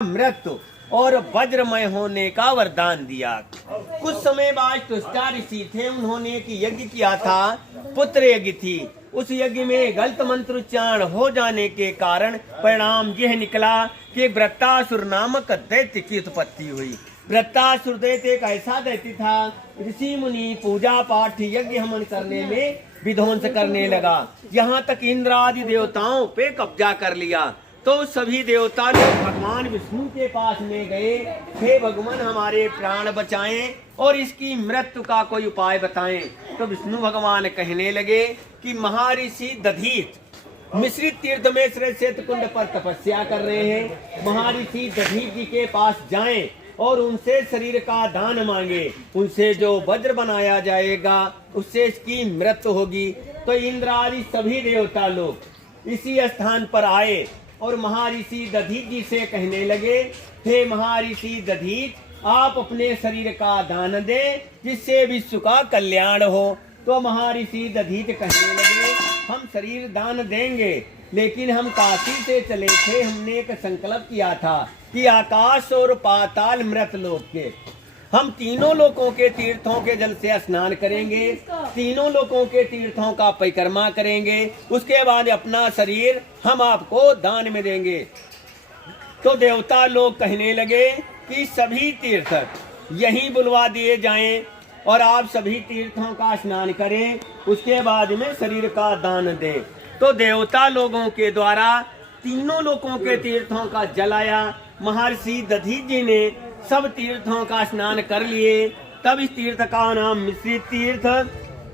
मृत्यु और वज्रमय होने का वरदान दिया। कुछ समय बाद तुष्टा ऋषि थे, उन्होंने एक यज्ञ किया था, पुत्र यज्ञ थी। उस यज्ञ में गलत मंत्रोच्चारण हो जाने के कारण परिणाम यह निकला कि वृत्तासुर नामक दैत्य की उत्पत्ति हुई। वृत्तासुर दैत्य एक ऐसा दैत्य था, ऋषि मुनि पूजा पाठ यज्ञ हवन करने में विध्वंस करने लगा। यहाँ तक इंद्र आदि देवताओं पे कब्जा कर लिया। तो सभी देवता लोग भगवान विष्णु के पास में गए, हे भगवान हमारे प्राण बचाएं और इसकी मृत्यु का कोई उपाय बताएं। तो विष्णु भगवान कहने लगे कि महर्षि दधीच मिश्रित तीर्थ में श्वेत कुंड पर तपस्या कर रहे हैं। महर्षि दधीच जी के पास जाएं और उनसे शरीर का दान मांगे, उनसे जो वज्र बनाया जाएगा उससे इसकी मृत्यु होगी। तो इंद्र आदि सभी देवता लोग इसी स्थान पर आए और महर्षि दधीच जी से कहने लगे, हे महर्षि दधीच, आप अपने शरीर का दान दें जिससे विश्व का कल्याण हो। तो महर्षि दधीच कहने लगे, हम शरीर दान देंगे, लेकिन हम काशी से चले थे, हमने एक संकल्प किया था कि आकाश और पाताल मृत लोक के हम तीनों लोकों के तीर्थों के जल से स्नान करेंगे, तीनों लोकों के तीर्थों का परिक्रमा करेंगे, उसके बाद अपना शरीर हम आपको दान में देंगे। तो देवता लोग कहने लगे कि सभी तीर्थ यहीं बुलवा दिए जाएं और आप सभी तीर्थों का स्नान करें, उसके बाद में शरीर का दान दें। तो देवता लोगों के द्वारा तीनों लोकों के तीर्थों का जल आया। महर्षि दधीच जी ने सब तीर्थों का स्नान कर लिए। तब इस तीर्थ का नाम मिश्रित तीर्थ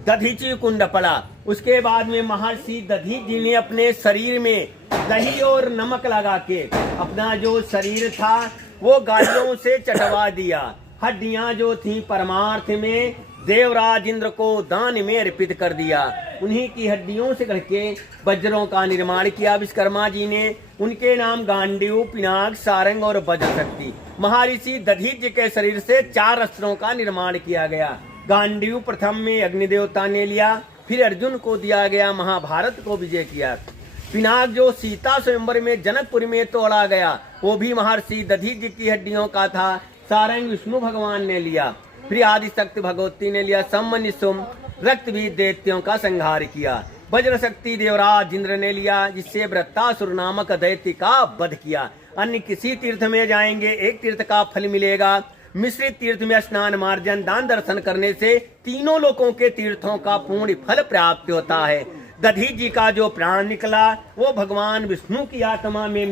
दधीचि कुंड पड़ा। उसके बाद में महर्षि दधीच जी ने अपने शरीर में दही और नमक लगा के अपना जो शरीर था वो गायों से चटवा दिया। हड्डियां जो थी परमार्थ में देवराज इंद्र को दान में अर्पित कर दिया। उन्हीं की हड्डियों से करके वज्रों का निर्माण किया विश्वकर्मा जी ने। उनके नाम गांडीव, पिनाक, सारंग और वज्रशक्ति। महर्षि दधीच जी के शरीर से 4 अस्त्रों का निर्माण किया गया। गांडीव प्रथम में अग्निदेवता ने लिया, फिर अर्जुन को दिया गया, महाभारत को विजय किया। पिनाक जो सीता स्वयंवर में जनकपुर में तोड़ा गया वो भी महर्षि दधीच जी की हड्डियों का था। सारंग विष्णु भगवान ने लिया, फिर आदिशक्ति भगवती ने लिया। सम्मन्य सुम रक्तबीज दैत्यों का संहार किया। वज्रशक्ति देवराज इंद्र ने लिया, जिससे वृत्तासुर नामक दैत्य का वध किया। अन्य किसी तीर्थ में जाएंगे एक तीर्थ का फल मिलेगा। मिश्रित तीर्थ में स्नान, मार्जन, दान, दर्शन करने से तीनों लोकों के तीर्थों का पूर्ण फल प्राप्त होता है। दधीच जी का जो प्राण निकला वो भगवान विष्णु की आत्मा में